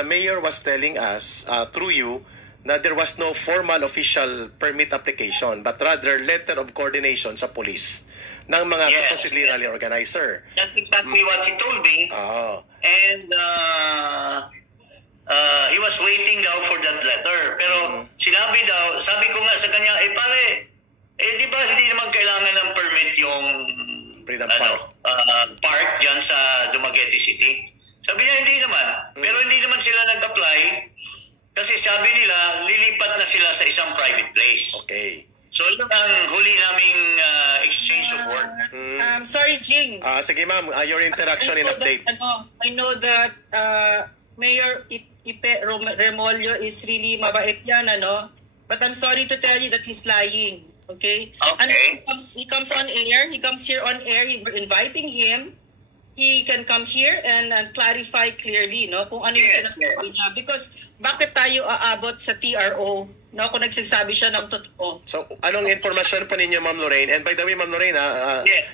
the mayor was telling us through you na there was no formal official permit application but rather letter of coordination sa police ng mga supposedly rally organizer. That's exactly what he told me. And he was waiting daw for that letter. Pero sabi ko nga sa kanya, pare, di ba hindi naman kailangan ng permit yung park dyan sa Dumaguete City? Sabi niya, hindi naman. Pero hindi naman sila nag-apply kasi sabi nila, lilipat na sila sa isang private place. Okay. So, yun ang huli naming exchange of work. Sorry, Jing. Sige, ma'am. Your interaction and update. I know that Mayor Ipe Remolyo is really mabait yan, but I'm sorry to tell you that he's lying. Okay? And he comes on air. He comes here on air. We're inviting him. He can come here and clarify clearly, kung ano yung sinasabi niya. Because bakit tayo aabot sa TRO, kung nagsasabi siya ng totoo. So, anong informasyon pa ninyo, Ma'am Lorraine? And by the way, Ma'am Lorraine,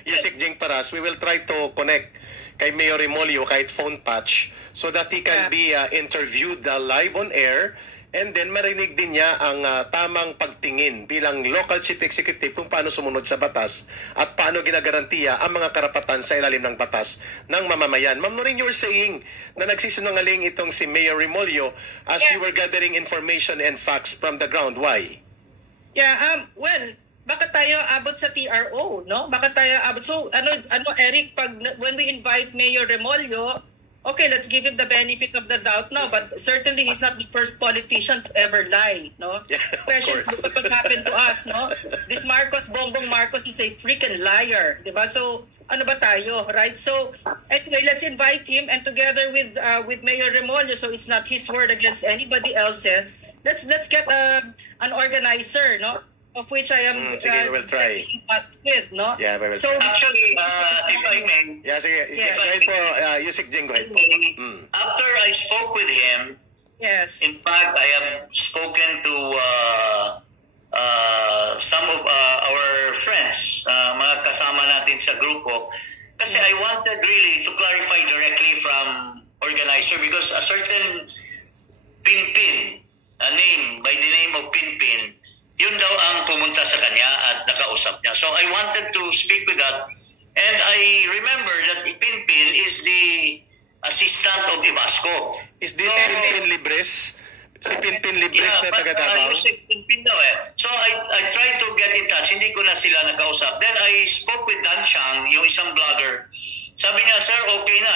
Yusek Jing Paras, we will try to connect kay Mayor Remolyo kahit phone patch so that he can be interviewed live on air. And then marinig din niya ang tamang pagtingin bilang local chief executive kung paano sumunod sa batas at paano ginagarantiya ang mga karapatan sa ilalim ng batas ng mamamayan. Ma'am Lorraine, you were saying na nagsisinungaling itong si Mayor Remolyo as you were gathering information and facts from the ground. Why? Well, bakit tayo abot sa TRO, Bakit tayo abot? So, Eric, when we invite Mayor Remolyo, okay, let's give him the benefit of the doubt now, but certainly he's not the first politician to ever lie, Yeah, especially what happened to us, This Bongbong Marcos is a freaking liar, diba? So, ano ba tayo, right? So, anyway, let's invite him and together with Mayor Remolyo, so it's not his word against anybody else's, let's get an organizer, of which I am we will try. With, Yeah, we will so, try. Actually, if I may. Yeah, sige. Go ahead po, Yusek Jing, go ahead po. After I spoke with him, in fact, I have spoken to some of our friends, mga kasama natin sa grupo, kasi I wanted really to clarify directly from organizer because a certain Pinpin, a name by the name of Pinpin, yun daw ang pumunta sa kanya at nakausap niya. So I wanted to speak with that. And I remember that Pinpin is the assistant of Ibasco. Is this Pinpin Libres? Si Pinpin Libres na taga Davao? Pinpin daw So I tried to get in touch. Hindi ko na sila nakausap. Then I spoke with Dan Chang, yung isang vlogger. Sabi niya, sir, okay na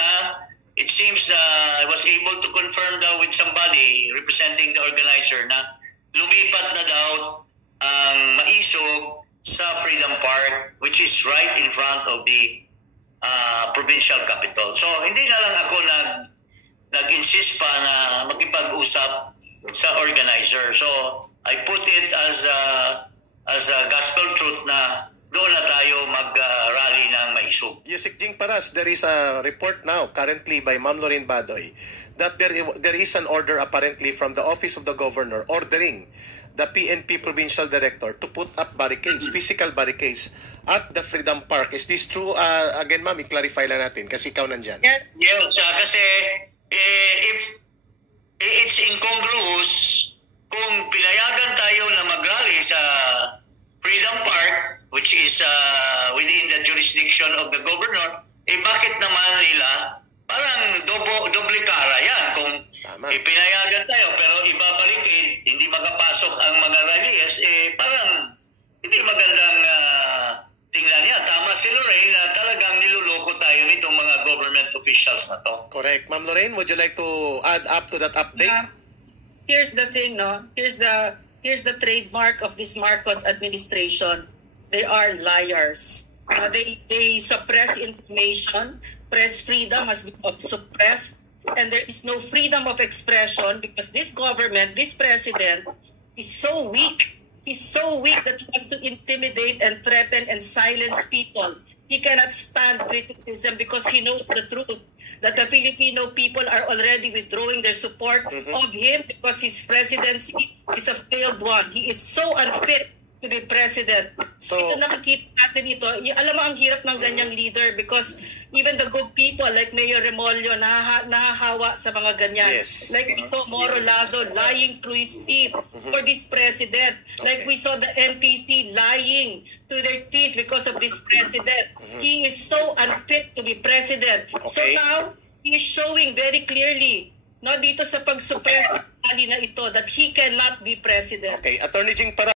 It seems I was able to confirm daw with somebody representing the organizer na lumipat na daw ang Maisog sa Freedom Park, which is right in front of the provincial capital. So hindi na lang ako nag-insist pa na makipag-usap sa organizer. So I put it as a gospel truth na doon na tayo mag-rally ng Maisog. Yusek Jing Paras, there is a report now currently by Ma'am Lorraine Badoy that there is an order apparently from the office of the governor ordering the PNP provincial director to put up barricades, physical barricades at the Freedom Park. Is this true? Again, ma'am, i-clarify lang natin kasi ikaw nandyan. Yes. Yes, kasi if it's incongruous kung pinayagan tayo na mag-rally sa Freedom Park, which is within the jurisdiction of the governor, bakit naman nila parang doble kara yan kung pinayagan tayo pero ibabarikid, hindi makapasok ang mga rallies, parang hindi magandang tingnan yan. Tama si Lorraine na talagang niluloko tayo nitong mga government officials na to. Correct. Ma'am Lorraine, would you like to add up to that update? Here's the thing, Here's the trademark of this Marcos administration. They are liars. They suppress information. Press freedom has been suppressed, and there is no freedom of expression because this government, this president, is so weak. He's so weak that he has to intimidate and threaten and silence people. He cannot stand criticism because he knows the truth that the Filipino people are already withdrawing their support of him because his presidency is a failed one. He is so unfit to be president. So ito nakikita natin ito. Alam mo ang hirap ng ganyang leader because even the good people like Mayor Remolyo nahahawa sa mga ganyan. Yes. Like we saw Moro Lazo lying through his teeth for this president. Like we saw the NTC lying to their teeth because of this president. He is so unfit to be president. So now, he is showing very clearly, no, dito sa pag-suppress na ito, that he cannot be president. Okay, Attorney Jing Paras.